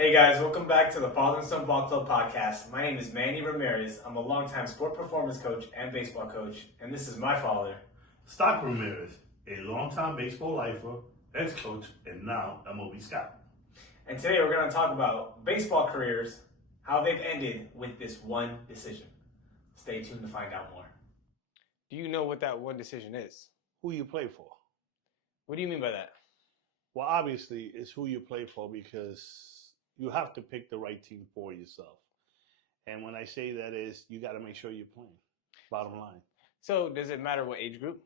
Hey guys, welcome back to the Father and Son Ball Club podcast. My name is Manny Ramirez. I'm a longtime sport performance coach and baseball coach, and this is my father. Stock Ramirez, a longtime baseball lifer, ex-coach, and now MLB scout. And today we're going to talk about baseball careers, how they've ended with this one decision. Stay tuned to find out more. Do you know what that one decision is? Who you play for? What do you mean by that? Well, obviously, it's who you play for because you have to pick the right team for yourself. And when I say that is, you got to make sure you're playing. Bottom line. So does it matter what age group?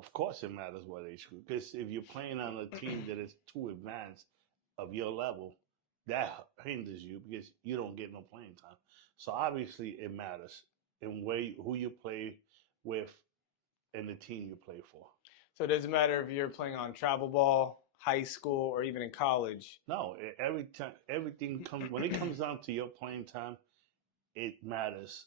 Of course, it matters what age group. Because if you're playing on a team that is too advanced of your level, that hinders you because you don't get no playing time. So obviously, it matters in who you play with and the team you play for. So it doesn't matter if you're playing on travel ball, high school, or even in college. No, everything comes when it comes down to your playing time. It matters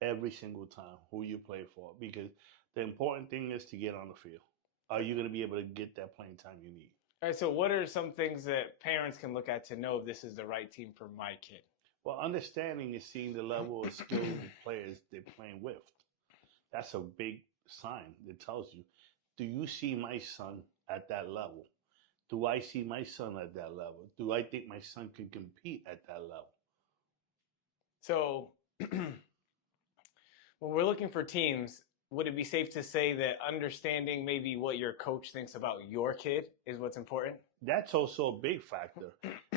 every single time who you play for because the important thing is to get on the field. Are you going to be able to get that playing time you need? All right, so what are some things that parents can look at to know if this is the right team for my kid? Well, understanding is seeing the level of skill of the players they're playing with. That's a big sign that tells you, do you see my son at that level? Do I see my son at that level? Do I think my son can compete at that level? So when we're looking for teams, would it be safe to say that understanding maybe what your coach thinks about your kid is what's important? That's also a big factor.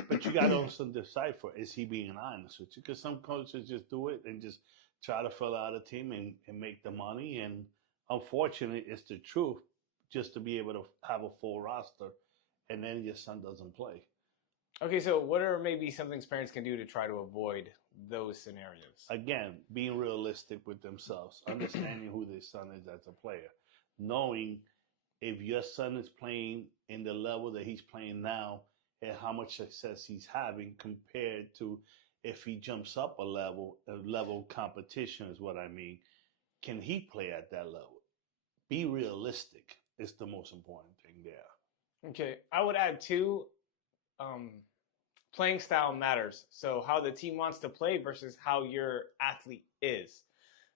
But you got to also decipher, is he being honest with you? Because some coaches just do it and just try to fill out a team and make the money. And unfortunately, it's the truth just to be able to have a full roster and then your son doesn't play. Okay, so what are maybe some things parents can do to try to avoid those scenarios? Again, being realistic with themselves, understanding who their son is as a player, knowing if your son is playing in the level that he's playing now and how much success he's having compared to if he jumps up a level competition is what I mean. Can he play at that level? Be realistic is the most important thing there. Okay, I would add too, playing style matters. So how the team wants to play versus how your athlete is.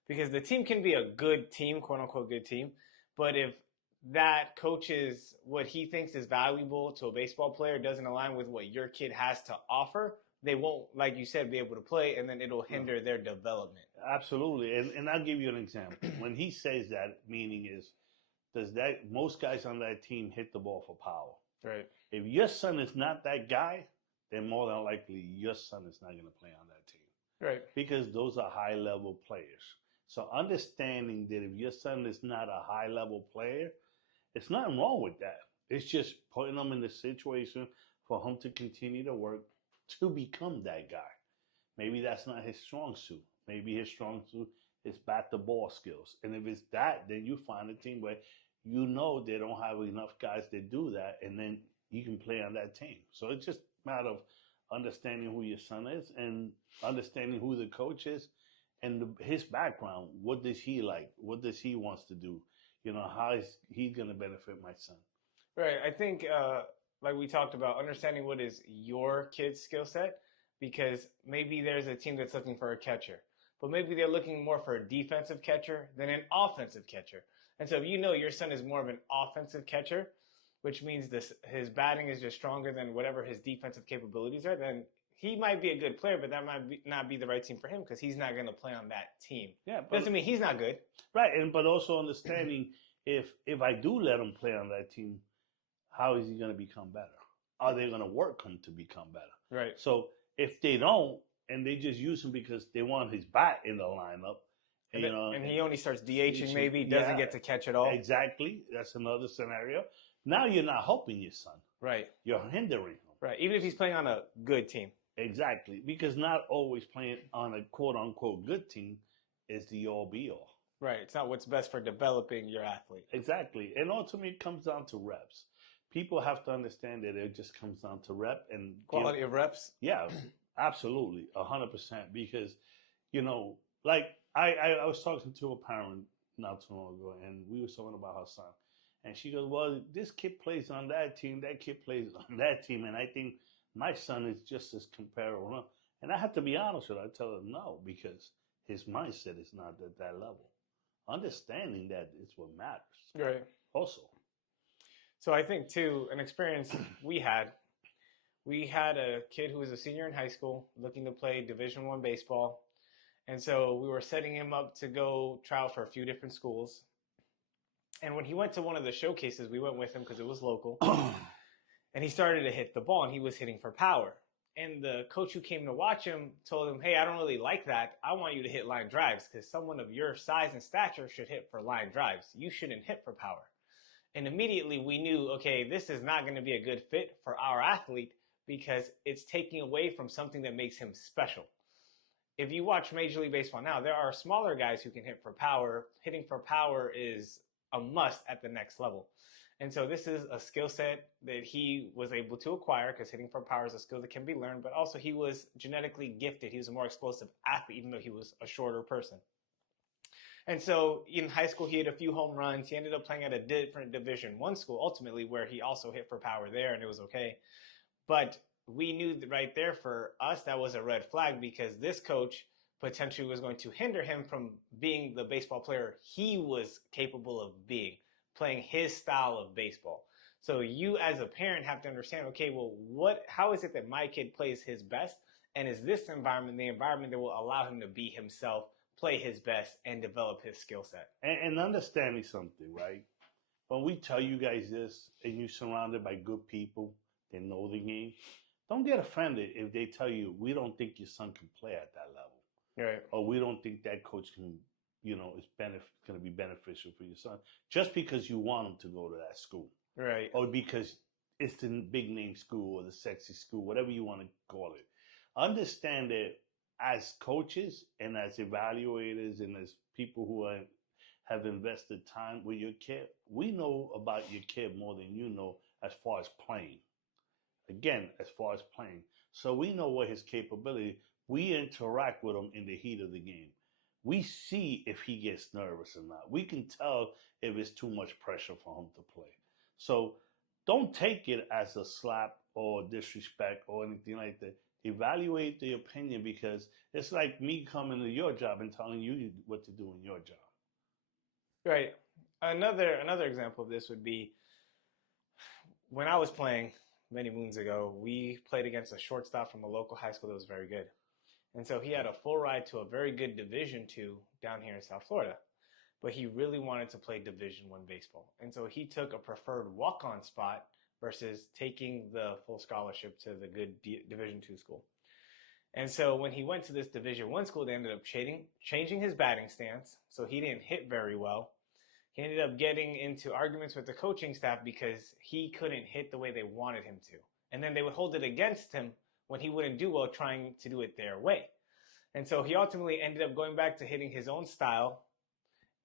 Because the team can be a good team, quote unquote good team, but if that coach's what he thinks is valuable to a baseball player doesn't align with what your kid has to offer, they won't, like you said, be able to play, and then it'll hinder their development. Absolutely. And I'll give you an example. When he says that, meaning is, most guys on that team hit the ball for power. Right. If your son is not that guy, then more than likely your son is not going to play on that team. Right. Because those are high level players. So understanding that if your son is not a high level player, it's nothing wrong with that. It's just putting him in the situation for him to continue to work to become that guy. Maybe that's not his strong suit. Maybe his strong suit is bat the ball skills. And if it's that, then you find a team where you know they don't have enough guys that do that, and then you can play on that team. So it's just a matter of understanding who your son is and understanding who the coach is and his background. What does he like? What does he wants to do? You know, how is he going to benefit my son? Right. I think, like we talked about, understanding what is your kid's skill set, because maybe there's a team that's looking for a catcher, but maybe they're looking more for a defensive catcher than an offensive catcher. And so if you know your son is more of an offensive catcher, which means his batting is just stronger than whatever his defensive capabilities are, then he might be a good player, but that might not be the right team for him because he's not going to play on that team. Yeah, but, doesn't mean he's not good. Right, but also understanding if I do let him play on that team, how is he going to become better? Are they going to work him to become better? Right. So if they don't, and they just use him because they want his bat in the lineup, and he only starts DHing, maybe doesn't get to catch at all. Exactly, that's another scenario. Now you're not helping your son. Right. You're hindering him. Right. Even if he's playing on a good team. Exactly, because not always playing on a quote unquote good team is the all be all. Right. It's not what's best for developing your athlete. Exactly, and ultimately it comes down to reps. People have to understand that it just comes down to rep and quality of reps. Yeah, absolutely, 100%. Because, like I was talking to a parent not too long ago, and we were talking about her son, and she goes, "Well, this kid plays on that team, that kid plays on that team," and I think my son is just as comparable. And I have to be honest with her. I tell her no, because his mindset is not at that level. Understanding that is what matters. Right. Also, So I think too, an experience we had a kid who was a senior in high school looking to play Division I baseball. And so we were setting him up to go try out for a few different schools. And when he went to one of the showcases, we went with him because it was local. And he started to hit the ball, and he was hitting for power. And the coach who came to watch him told him, hey, I don't really like that. I want you to hit line drives because someone of your size and stature should hit for line drives. You shouldn't hit for power. And immediately we knew, okay, this is not going to be a good fit for our athlete because it's taking away from something that makes him special. If you watch Major League Baseball now, there are smaller guys who can hit for power. Hitting for power is a must at the next level. And so this is a skill set that he was able to acquire because hitting for power is a skill that can be learned, but also he was genetically gifted. He was a more explosive athlete, even though he was a shorter person. And so in high school, he hit a few home runs. He ended up playing at a different Division I school, ultimately, where he also hit for power there, and it was okay. But we knew that right there for us, that was a red flag because this coach potentially was going to hinder him from being the baseball player he was capable of being, playing his style of baseball. So you as a parent have to understand, okay, well, how is it that my kid plays his best? And is this environment the environment that will allow him to be himself, play his best, and develop his skill set? And understanding something, right? When we tell you guys this and you're surrounded by good people that know the game, don't get offended if they tell you, we don't think your son can play at that level. Right. Or we don't think that coach can, is going to be beneficial for your son. Just because you want him to go to that school. Right. Or because it's the big name school or the sexy school, whatever you want to call it. Understand that as coaches and as evaluators and as people who have invested time with your kid, we know about your kid more than you know as far as playing. Again, as far as playing. So we know what his capability. We interact with him in the heat of the game. We see if he gets nervous or not. We can tell if it's too much pressure for him to play. So don't take it as a slap or disrespect or anything like that. Evaluate the opinion because it's like me coming to your job and telling you what to do in your job. Right. Another example of this would be when I was playing many moons ago, we played against a shortstop from a local high school that was very good. And so he had a full ride to a very good Division II down here in South Florida. But he really wanted to play Division I baseball. And so he took a preferred walk-on spot versus taking the full scholarship to the good Division II school. And so when he went to this Division I school, they ended up changing his batting stance. So he didn't hit very well. He ended up getting into arguments with the coaching staff because he couldn't hit the way they wanted him to. And then they would hold it against him when he wouldn't do well trying to do it their way. And so he ultimately ended up going back to hitting his own style.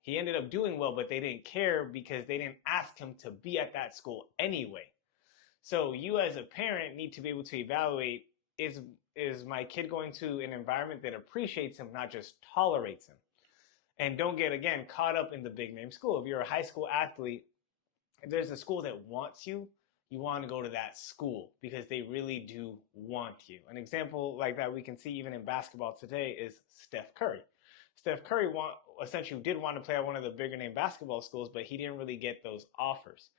He ended up doing well, but they didn't care because they didn't ask him to be at that school anyway. So you as a parent need to be able to evaluate, is my kid going to an environment that appreciates him, not just tolerates him? And don't get, again, caught up in the big name school. If you're a high school athlete, if there's a school that wants you, you want to go to that school because they really do want you. An example like that we can see even in basketball today is Steph Curry. Steph Curry essentially did want to play at one of the bigger name basketball schools, but he didn't really get those offers.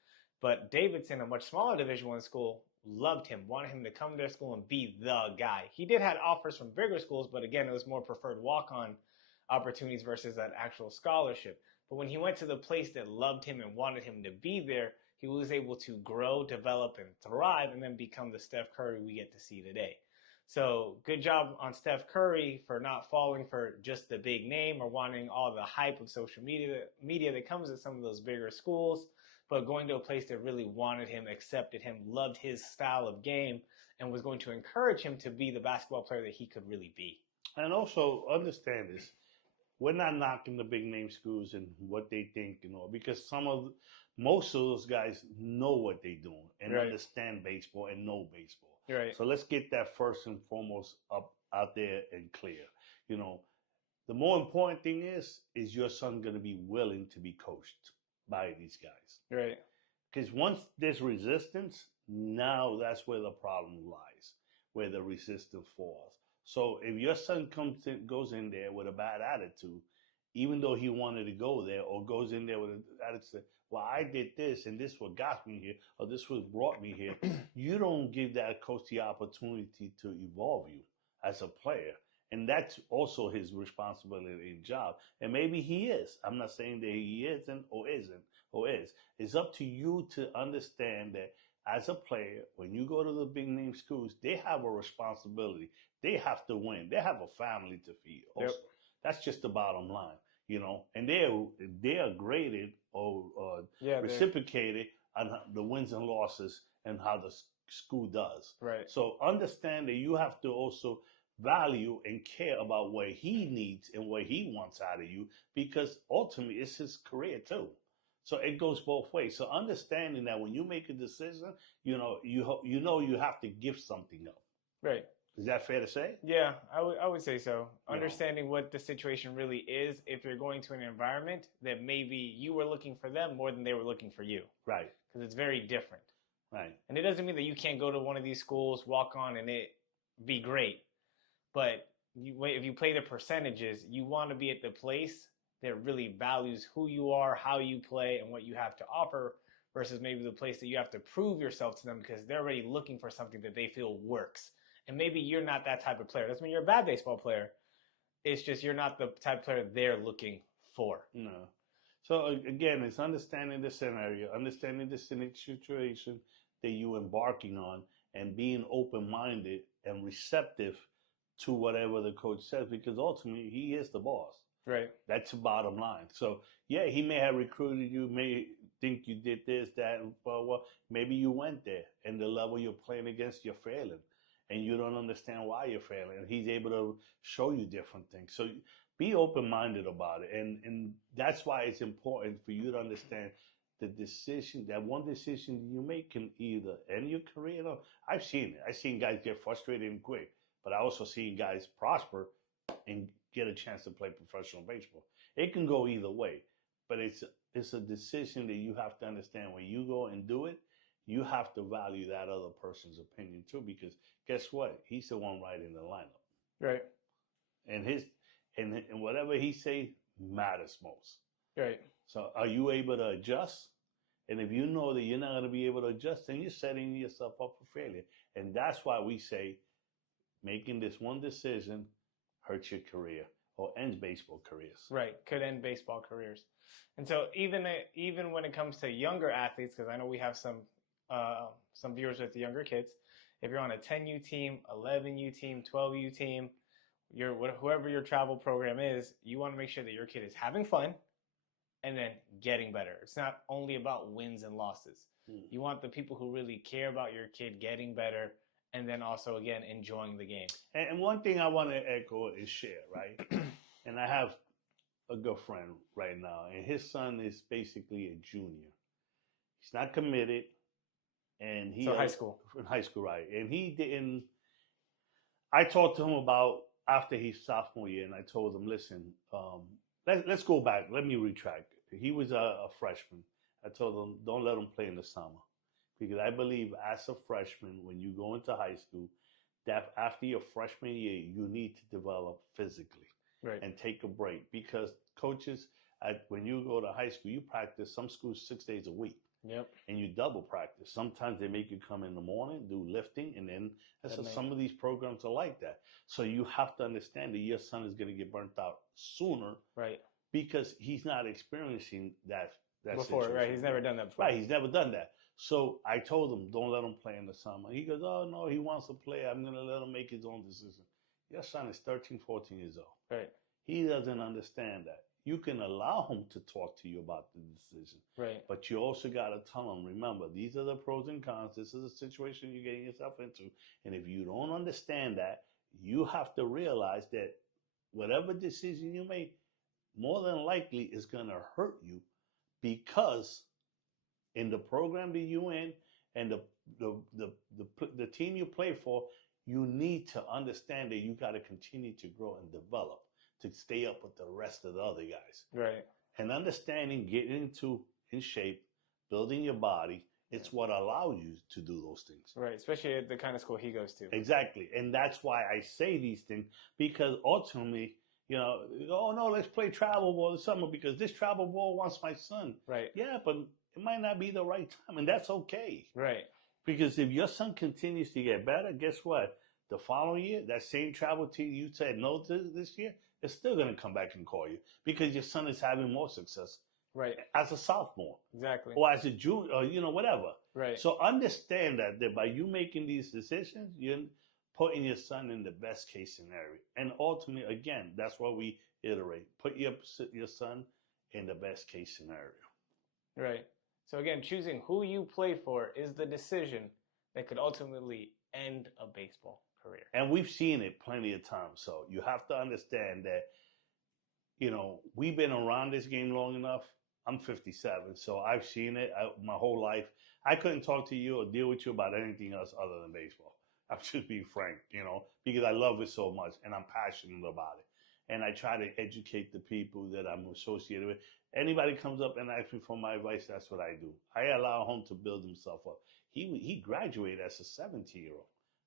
But Davidson, a much smaller Division I school, loved him, wanted him to come to their school and be the guy. He did have offers from bigger schools, but again, it was more preferred walk-on opportunities versus an actual scholarship. But when he went to the place that loved him and wanted him to be there, he was able to grow, develop, and thrive, and then become the Steph Curry we get to see today. So good job on Steph Curry for not falling for just the big name or wanting all the hype of social media that comes at some of those bigger schools, but going to a place that really wanted him, accepted him, loved his style of game, and was going to encourage him to be the basketball player that he could really be. And also understand this. We're not knocking the big name schools and what they think and all, because most of those guys know what they're doing and Right. understand baseball and know baseball. Right. So let's get that first and foremost out there and clear. The more important thing is your son going to be willing to be coached by these guys? Right. Because once there's resistance, now that's where the problem lies. where the resistance falls. So if your son goes in there with a bad attitude, even though he wanted to go there, or goes in there with an attitude, well, I did this and this what got me here, or this what brought me here, you don't give that coach the opportunity to evolve you as a player. And that's also his responsibility and job. And maybe he is. I'm not saying that he isn't or isn't or is. It's up to you to understand that as a player, when you go to the big name schools, they have a responsibility. They have to win. They have a family to feed also. Yep. That's just the bottom line, you know. And they are graded or Yeah, reciprocated on the wins and losses and how the school does. right. So understand that you have to also value and care about what he needs and what he wants out of you, because ultimately it's his career too. So it goes both ways. So understanding that when you make a decision, you know you have to give something up. Right. Is that fair to say? Yeah, I would say so. You know. Understanding what the situation really is, if you're going to an environment that maybe you were looking for them more than they were looking for you. Right. Because it's very different. Right. And it doesn't mean that you can't go to one of these schools, walk on, and it be great. But if you play the percentages, you want to be at the place that really values who you are, how you play, and what you have to offer, versus maybe the place that you have to prove yourself to them because they're already looking for something that they feel works. And maybe you're not that type of player. Doesn't mean you're a bad baseball player. It's just you're not the type of player they're looking for. No. So again, it's understanding the scenario, understanding the situation that you're embarking on, and being open-minded and receptive to whatever the coach says, because ultimately he is the boss. Right. That's the bottom line. So yeah, he may have recruited you, may think you did this, that, and well, maybe you went there, and the level you're playing against, you're failing, and you don't understand why you're failing. And he's able to show you different things. So be open-minded about it, and that's why it's important for you to understand the decision. That one decision you make can either end your career. I've seen it. I've seen guys get frustrated and quit, but I also seen guys prosper and get a chance to play professional baseball. It can go either way, but it's a decision that you have to understand. When you go and do it, you have to value that other person's opinion too, because guess what? He's the one writing the lineup. Right. And and whatever he say matters most. Right. So are you able to adjust? And if you know that you're not going to be able to adjust, then you're setting yourself up for failure. And that's why we say making this one decision hurts your career or ends baseball careers. Right. Could end baseball careers. And so even when it comes to younger athletes, because I know we have some viewers with the younger kids, if you're on a 10U team, 11U team, 12U team, whoever your travel program is, you want to make sure that your kid is having fun and then getting better. It's not only about wins and losses. You want the people who really care about your kid getting better, and then also, again, enjoying the game. And one thing I want to echo is share, right? And I have a good friend right now, and his son is basically a junior. He's not committed, and high school. High school, right? And he didn't. I talked to him about after his sophomore year, and I told him, listen, let's go back. Let me retract. He was a freshman. I told him, don't let him play in the summer, because I believe as a freshman, when you go into high school, that after your freshman year, you need to develop physically, right, and take a break, because coaches, when you go to high school, you practice some schools 6 days a week. Yep. And you double practice. Sometimes they make you come in the morning, do lifting, and then some of these programs are like that. So you have to understand that your son is going to get burnt out sooner, right? Because he's not experiencing that before, situation. Right? He's never done that before. Right, he's never done that. So I told him, don't let him play in the summer. He goes, oh no, he wants to play. I'm going to let him make his own decision. Your son is 13, 14 years old. Right. He doesn't understand that. You can allow him to talk to you about the decision. Right. But you also got to tell him, remember, these are the pros and cons. This is a situation you're getting yourself into. And if you don't understand that, you have to realize that whatever decision you make, more than likely is going to hurt you, because in the program that you're in and the team you play for, you need to understand that you got to continue to grow and develop to stay up with the rest of the other guys. Right. And understanding, getting in shape, building your body, It's what allows you to do those things. Right, especially at the kind of school he goes to. Exactly. And that's why I say these things, because ultimately, oh no, let's play travel ball this summer because this travel ball wants my son. Right. Yeah, but it might not be the right time, and that's okay. Right. Because if your son continues to get better, guess what? The following year, that same travel team you said no to this year is still going to come back and call you because your son is having more success. Right. As a sophomore. Exactly. Or as a junior, or whatever. Right. So understand that by you making these decisions, you're putting your son in the best case scenario. And ultimately, again, that's what we iterate. Put your son in the best case scenario. Right. So again, choosing who you play for is the decision that could ultimately end a baseball career. And we've seen it plenty of times. So you have to understand that, we've been around this game long enough. I'm 57, so I've seen it my whole life. I couldn't talk to you or deal with you about anything else other than baseball. I'm just being frank, because I love it so much and I'm passionate about it. And I try to educate the people that I'm associated with. Anybody comes up and asks me for my advice, that's what I do. I allow him to build himself up. He graduated as a 17-year-old.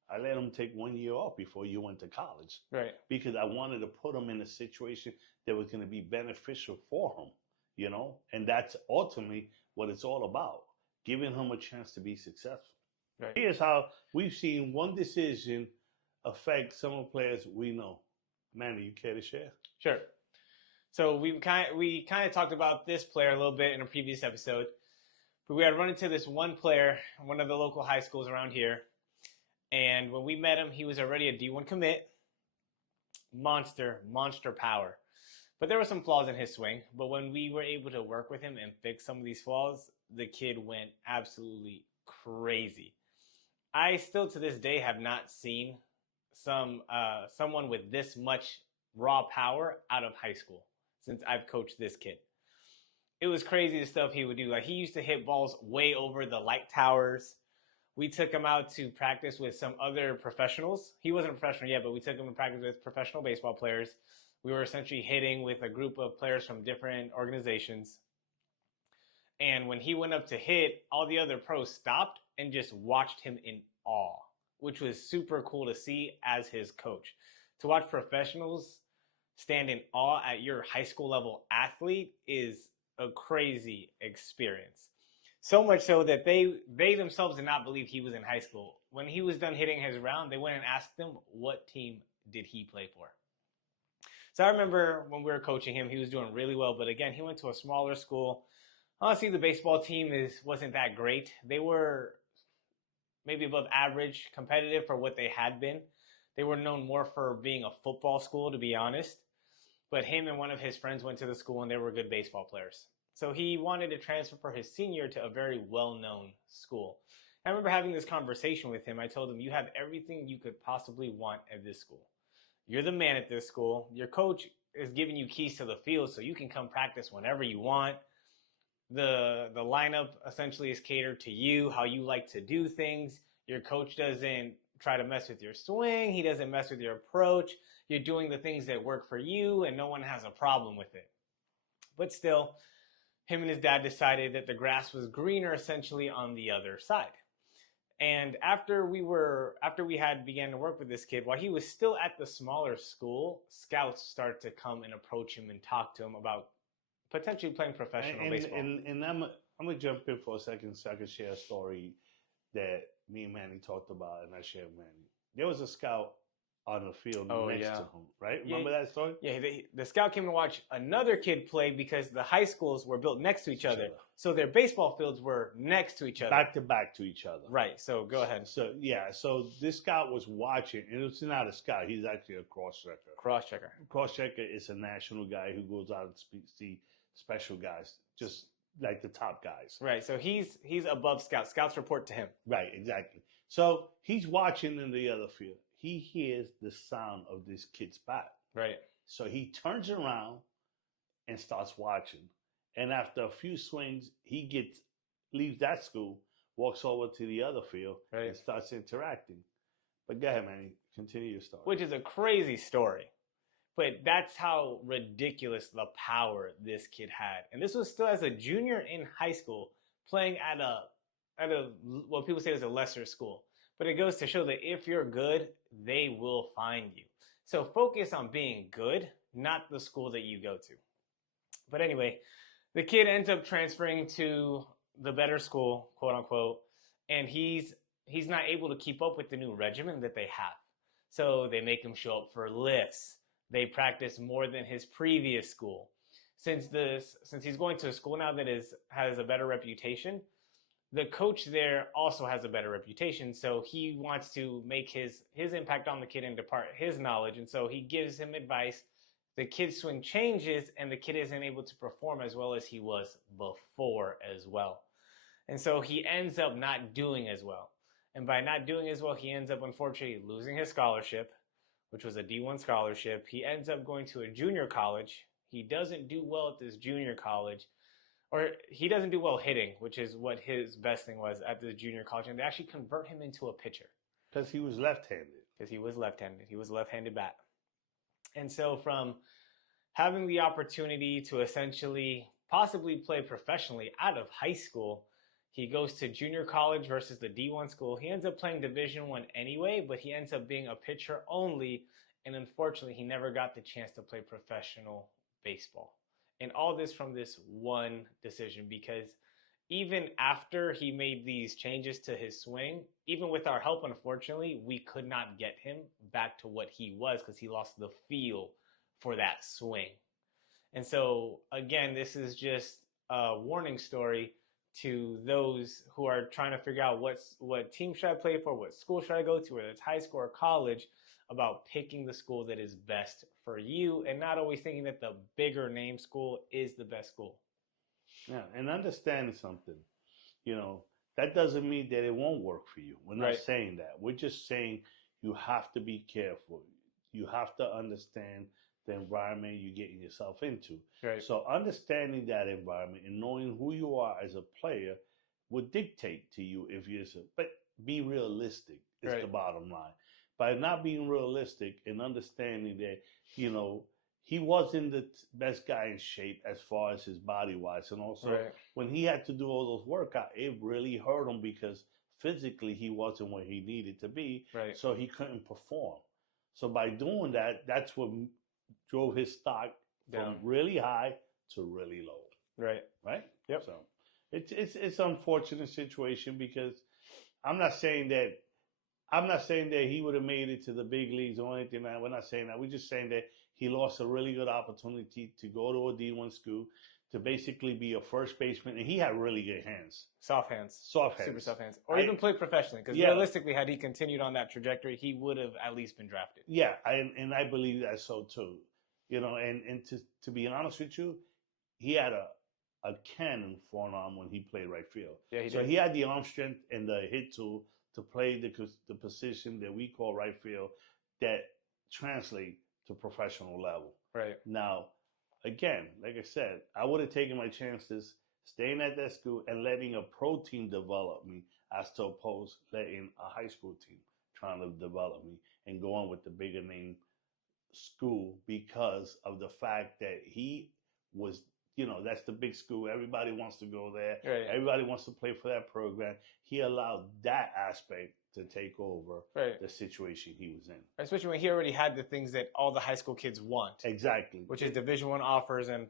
I let him take 1 year off before you went to college. Right. Because I wanted to put him in a situation that was going to be beneficial for him. And that's ultimately what it's all about, giving him a chance to be successful. Right. Here's how we've seen one decision affect some of the players we know. Manny, you care to share? Sure. So we kind of talked about this player a little bit in a previous episode, but we had run into this one player in one of the local high schools around here, and when we met him, he was already a D1 commit, monster power. But there were some flaws in his swing. But when we were able to work with him and fix some of these flaws, the kid went absolutely crazy. I still to this day have not seen someone with this much raw power out of high school since I've coached this kid. It was crazy the stuff he would do. Like he used to hit balls way over the light towers. We took him out to practice with some other professionals. He wasn't a professional yet, but we took him to practice with professional baseball players. We were essentially hitting with a group of players from different organizations. And when he went up to hit, all the other pros stopped and just watched him in awe, which was super cool to see as his coach. To watch professionals stand in awe at your high school level athlete is a crazy experience. So much so that they themselves did not believe he was in high school. When he was done hitting his round, they went and asked him what team did he play for. So I remember when we were coaching him, he was doing really well. But again, he went to a smaller school. Honestly, the baseball team wasn't that great. They were maybe above average competitive for what they had been. They were known more for being a football school, to be honest. But him and one of his friends went to the school and they were good baseball players. So he wanted to transfer for his senior to a very well-known school. I remember having this conversation with him. I told him, you have everything you could possibly want at this school. You're the man at this school. Your coach is giving you keys to the field so you can come practice whenever you want. The lineup essentially is catered to you, how you like to do things. Your coach doesn't try to mess with your swing. He doesn't mess with your approach. You're doing the things that work for you, and no one has a problem with it. But still, him and his dad decided that the grass was greener essentially on the other side. And after we began to work with this kid, while he was still at the smaller school, scouts started to come and approach him and talk to him about potentially playing professional baseball. And I'm going to jump in for a second so I can share a story that me and Manny talked about, and I shared with Manny. There was a scout on the field next to him, right? Remember that story? Yeah, the scout came to watch another kid play because the high schools were built next to each other. So their baseball fields were next to each other. Back to back to each other. Right, so go ahead. So this scout was watching, and it's not a scout, he's actually a cross-checker. Cross-checker is a national guy who goes out and see special guys, just like the top guys. Right, so he's above scouts. Scouts report to him. Right, exactly. So he's watching in the other field. He hears the sound of this kid's bat. Right. So he turns around and starts watching. And after a few swings, he leaves that school, walks over to the other field, and starts interacting. But go ahead, man. Continue your story. Which is a crazy story. But that's how ridiculous the power this kid had. And this was still as a junior in high school, playing at at a, what people say is a lesser school. But it goes to show that if you're good, they will find you. So focus on being good, not the school that you go to. But anyway, the kid ends up transferring to the better school, quote unquote, and he's not able to keep up with the new regimen that they have. So they make him show up for lifts. They practice more than his previous school. Since he's going to a school now that has a better reputation, the coach there also has a better reputation. So he wants to make his impact on the kid and depart his knowledge. And so he gives him advice. The kid's swing changes, and the kid isn't able to perform as well as he was before as well. And so he ends up not doing as well. And by not doing as well, he ends up unfortunately losing his scholarship, which was a D1 scholarship. He ends up going to a junior college. He doesn't do well at this junior college, or he doesn't do well hitting, which is what his best thing was at the junior college. And they actually convert him into a pitcher. Because he was left-handed. Because he was left-handed. He was a left-handed bat. And so from having the opportunity to essentially possibly play professionally out of high school, he goes to junior college versus the D1 school. He ends up playing Division I anyway, but he ends up being a pitcher only. And unfortunately, he never got the chance to play professional baseball. And all this from this one decision, because even after he made these changes to his swing, even with our help, unfortunately, we could not get him back to what he was because he lost the feel for that swing. And so, again, this is just a warning story to those who are trying to figure out what team should I play for, what school should I go to, whether it's high school or college, about picking the school that is best for you and not always thinking that the bigger name school is the best school. Yeah, and understand something, that doesn't mean that it won't work for you. We're not saying that. We're just saying you have to be careful. You have to understand the environment you're getting yourself into. Right. So understanding that environment and knowing who you are as a player would dictate to you if you're, but be realistic is the bottom line. By not being realistic and understanding that, he wasn't the best guy in shape as far as his body wise. And also when he had to do all those workouts, it really hurt him because physically he wasn't where he needed to be. Right. So he couldn't perform. So by doing that, that's what drove his stock from really high to really low. Right. Right? Yep. So it's an unfortunate situation because I'm not saying that he would have made it to the big leagues or anything. We're not saying that. We're just saying that he lost a really good opportunity to go to a D1 school, to basically be a first baseman. And he had really good hands. Soft hands. Super soft hands. Or even played professionally. Because realistically, had he continued on that trajectory, he would have at least been drafted. Yeah, and I believe that so too. And to be honest with you, he had a cannon for an arm when he played right field. Yeah, he did. So he had the arm strength and the hit tool to play the position that we call right field that translate to professional level. Right. Now, again, like I said, I would have taken my chances staying at that school and letting a pro team develop me as to oppose letting a high school team trying to develop me and going with the bigger name school because of the fact that he was, that's the big school. Everybody wants to go there. Right. Everybody wants to play for that program. He allowed that aspect to take over the situation he was in. Especially when he already had the things that all the high school kids want. Exactly. Which is Division I offers and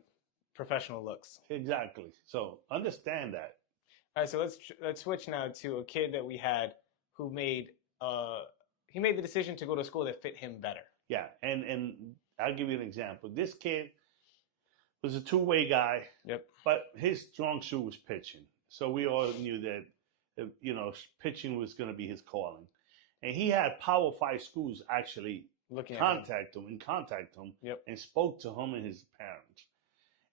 professional looks. Exactly. So understand that. All right, so let's switch now to a kid that we had who made the decision to go to a school that fit him better. Yeah, and I'll give you an example. This kid was a two-way guy. Yep. But his strong suit was pitching. So we all knew that, pitching was going to be his calling. And he had Power 5 schools actually contact him and spoke to him and his parents.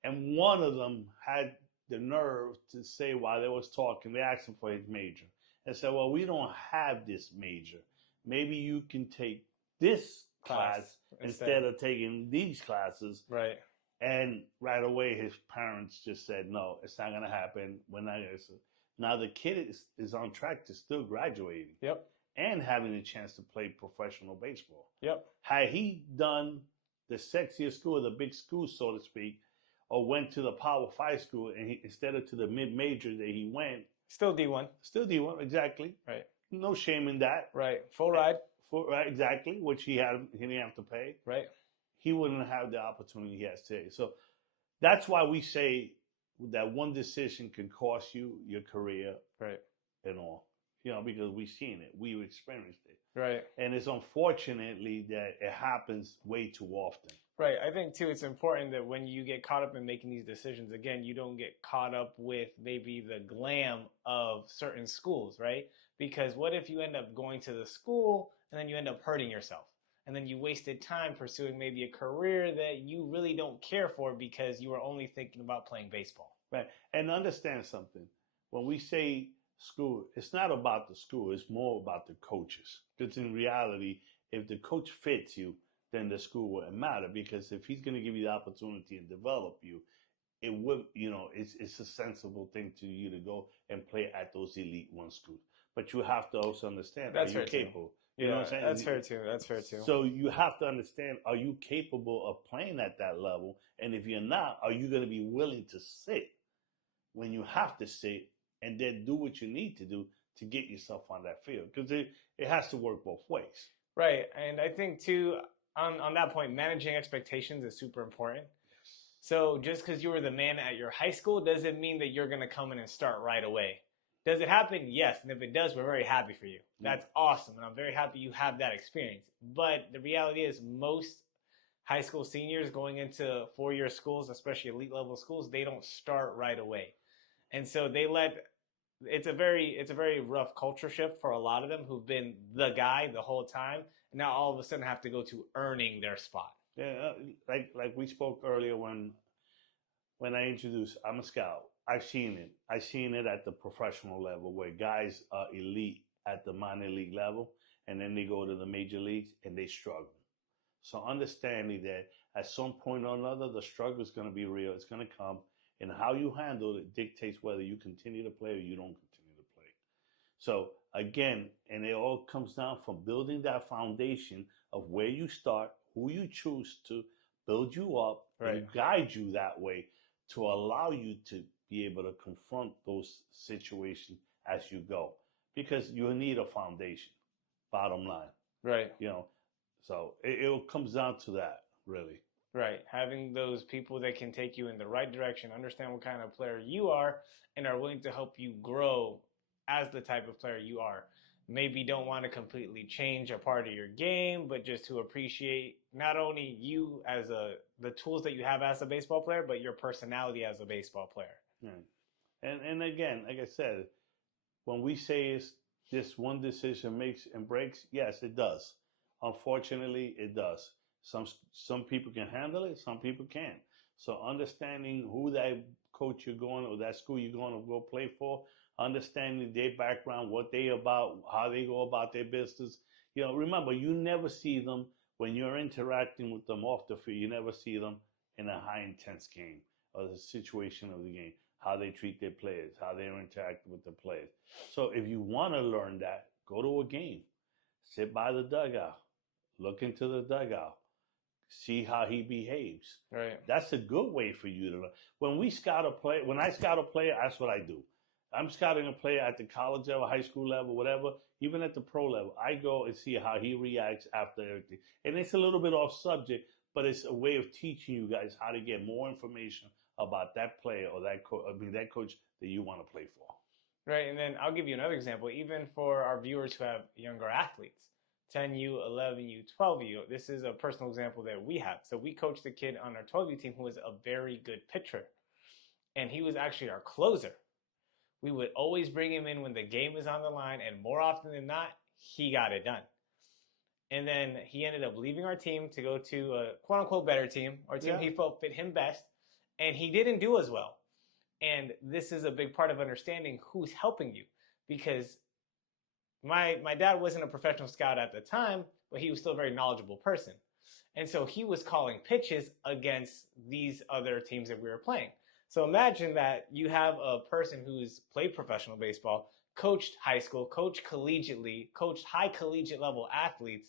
And one of them had the nerve to say while they was talking, they asked him for his major. And said, well, we don't have this major. Maybe you can take this class instead of taking these classes. Right. And right away, his parents just said, no, it's not going to happen. We're not going to. Now the kid is on track to still graduating. Yep. And having a chance to play professional baseball. Yep. Had he done the sexier school, the big school, so to speak, or went to the Power 5 school, and instead of to the mid-major that he went, Still D1. Still D1, exactly. Right. No shame in that. Right. Full ride. Right, exactly, which he didn't have to pay. Right. He wouldn't have the opportunity he has today. So that's why we say that one decision can cost you your career, right, and all. Because we've seen it, we've experienced it, right, and it's unfortunately that it happens way too often. Right. I think too, it's important that when you get caught up in making these decisions, again, you don't get caught up with maybe the glam of certain schools, right? Because what if you end up going to the school and then you end up hurting yourself? And then you wasted time pursuing maybe a career that you really don't care for because you were only thinking about playing baseball. Right. And understand something. When we say school, it's not about the school, it's more about the coaches. Because in reality, if the coach fits you, then the school wouldn't matter, because if he's going to give you the opportunity and develop you, it would, it's a sensible thing to you to go and play at those Elite One schools. But you have to also understand, That's are you capable? You know what I'm saying? That's fair too. That's fair too. So you have to understand, are you capable of playing at that level? And if you're not, are you going to be willing to sit when you have to sit and then do what you need to do to get yourself on that field? Because it has to work both ways. Right. And I think too, on that point, managing expectations is super important. So just because you were the man at your high school doesn't mean that you're going to come in and start right away. Does it happen? Yes. And if it does, we're very happy for you. That's awesome. And I'm very happy you have that experience. But the reality is most high school seniors going into four-year schools, especially elite level schools, they don't start right away. And so it's a very rough culture shift for a lot of them who've been the guy the whole time. And now all of a sudden have to go to earning their spot. Yeah, like we spoke earlier when I introduced, I'm a scout. I've seen it. I've seen it at the professional level where guys are elite at the minor league level, and then they go to the major leagues and they struggle. So understanding that at some point or another, the struggle is going to be real. It's going to come, and how you handle it dictates whether you continue to play or you don't continue to play. So again, and it all comes down from building that foundation of where you start, who you choose to build you up, right, and guide you that way to allow you to be able to confront those situations as you go, because you need a foundation, bottom line. Right. So it comes down to that, really. Right. Having those people that can take you in the right direction, understand what kind of player you are, and are willing to help you grow as the type of player you are. Maybe don't want to completely change a part of your game, but just to appreciate not only you as the tools that you have as a baseball player, but your personality as a baseball player. Yeah. And again, like I said, when we say it's this one decision makes and breaks, yes, it does. Unfortunately, it does. Some people can handle it, some people can't. So understanding who that coach you're going or that school you're going to go play for, understanding their background, what they about, how they go about their business. Remember, you never see them when you're interacting with them off the field. You never see them in a high intense game or the situation of the game, how they treat their players, how they interact with the players. So if you want to learn that, go to a game, sit by the dugout, look into the dugout, see how he behaves. Right. That's a good way for you to learn. When I scout a player, that's what I do. I'm scouting a player at the college level, high school level, whatever, even at the pro level. I go and see how he reacts after everything. And it's a little bit off subject, but it's a way of teaching you guys how to get more information about that player or that coach that you want to play for. Right, and then I'll give you another example. Even for our viewers who have younger athletes, 10U, 11U, 12U, this is a personal example that we have. So we coached a kid on our 12U team who was a very good pitcher, and he was actually our closer. We would always bring him in when the game was on the line, and more often than not, he got it done. And then he ended up leaving our team to go to a quote-unquote better team, or team he felt fit him best, and he didn't do as well. And this is a big part of understanding who's helping you, because my dad wasn't a professional scout at the time, but he was still a very knowledgeable person. And so he was calling pitches against these other teams that we were playing. So imagine that you have a person who's played professional baseball, coached high school, coached collegiately, coached high collegiate level athletes,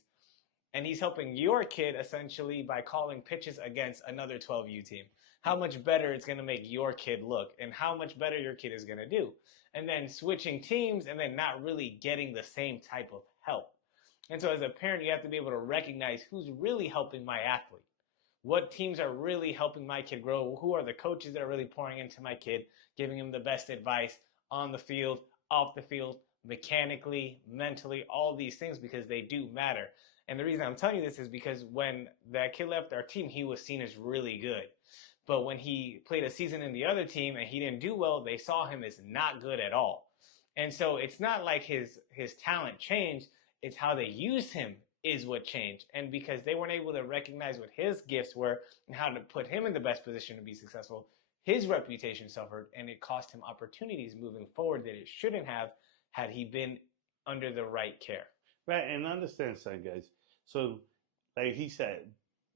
and he's helping your kid essentially by calling pitches against another 12U team. how much better it's going to make your kid look and how much better your kid is going to do. And then switching teams and then not really getting the same type of help. And so as a parent, you have to be able to recognize who's really helping my athlete. What teams are really helping my kid grow? Who are the coaches that are really pouring into my kid, giving him the best advice on the field, off the field, mechanically, mentally, all these things, because they do matter. And the reason I'm telling you this is because when that kid left our team, he was seen as really good. But when he played a season in the other team and he didn't do well, they saw him as not good at all. And so it's not like his talent changed, it's how they used him is what changed. And because they weren't able to recognize what his gifts were and how to put him in the best position to be successful, his reputation suffered, and it cost him opportunities moving forward that it shouldn't have had he been under the right care. Right, and understand something, guys. So, like he said,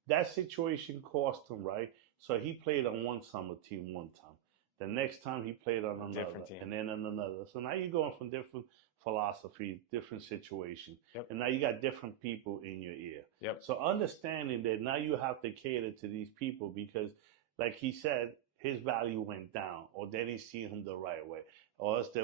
that situation cost him, right? So he played on one summer team one time. The next time he played on another, Different team. and then on another. So now you're going from different philosophy, different situation, Yep. and now you got different people in your ear. Yep. So understanding that now you have to cater to these people because, like he said, his value went down, or they didn't see him the right way, or else they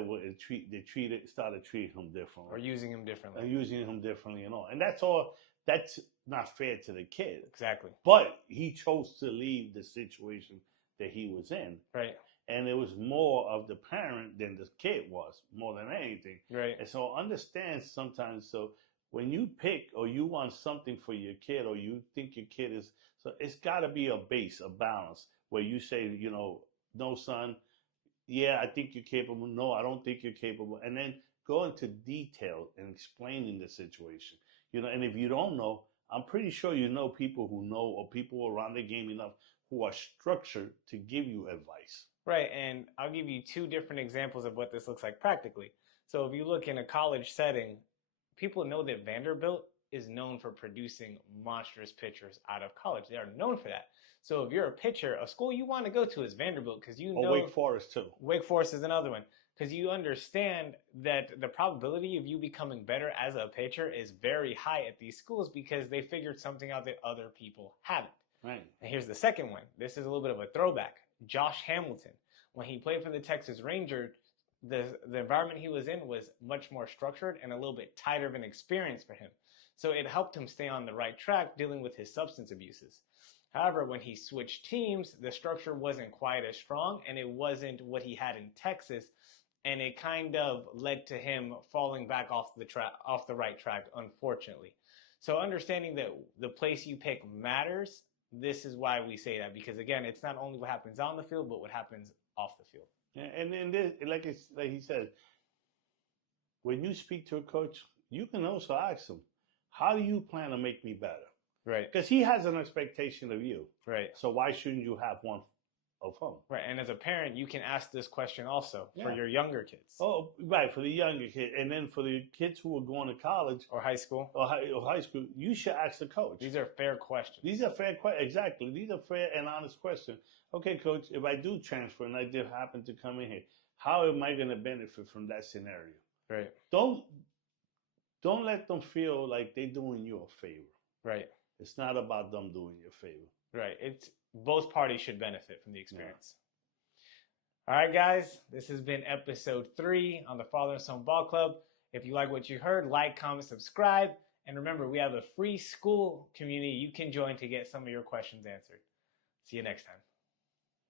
started treating him differently, Or using him differently. and using him differently and all. And that's all. That's not fair to the kid. Exactly. But he chose to leave the situation that he was in. Right. And it was more of the parent than the kid was, more than anything. Right. And so understand sometimes, so when you pick or you want something for your kid or you think your kid is, so it's got to be a base, a balance, where you say, you know, no, son, yeah, I think you're capable. No, I don't think you're capable. And then go into detail and explaining the situation. You know, and if you don't know, I'm pretty sure you know people who know or people around the game enough who are structured to give you advice. Right, and I'll give you two different examples of what this looks like practically. So if you look in a college setting, people know that Vanderbilt is known for producing monstrous pitchers out of college. They are known for that. So if you're a pitcher, a school you want to go to is Vanderbilt because you know. Or Wake Forest too. Wake Forest is another one because you understand that the probability of you becoming better as a pitcher is very high at these schools because they figured something out that other people haven't. Right. And here's the second one. This is a little bit of a throwback. Josh Hamilton, when he played for the Texas Rangers, the environment he was in was much more structured and a little bit tighter of an experience for him. So it helped him stay on the right track dealing with his substance abuses. However, when he switched teams, the structure wasn't quite as strong and it wasn't what he had in Texas. And it kind of led to him falling back off the right track, unfortunately. So understanding that the place you pick matters, this is why we say that. Because again, it's not only what happens on the field, but what happens off the field. Yeah, and then this, like he said, when you speak to a coach, you can also ask him, how do you plan to make me better? Right. Because he has an expectation of you. Right. So why shouldn't you have one of him? Right. And as a parent, you can ask this question also for your younger kids. Oh, right. For the younger kid. And then for the kids who are going to college. Or high school. Or high school, you should ask the coach. These are fair questions. These are fair questions. Exactly. These are fair and honest questions. Okay, coach, if I do transfer and I do happen to come in here, how am I going to benefit from that scenario? Right. Don't let them feel like they're doing you a favor. Right. It's not about them doing you a favor. Right. It's both parties should benefit from the experience. Yeah. All right, guys. This has been episode 3 on the Father and Son Ball Club. If you like what you heard, like, comment, subscribe. And remember, we have a free school community you can join to get some of your questions answered. See you next time.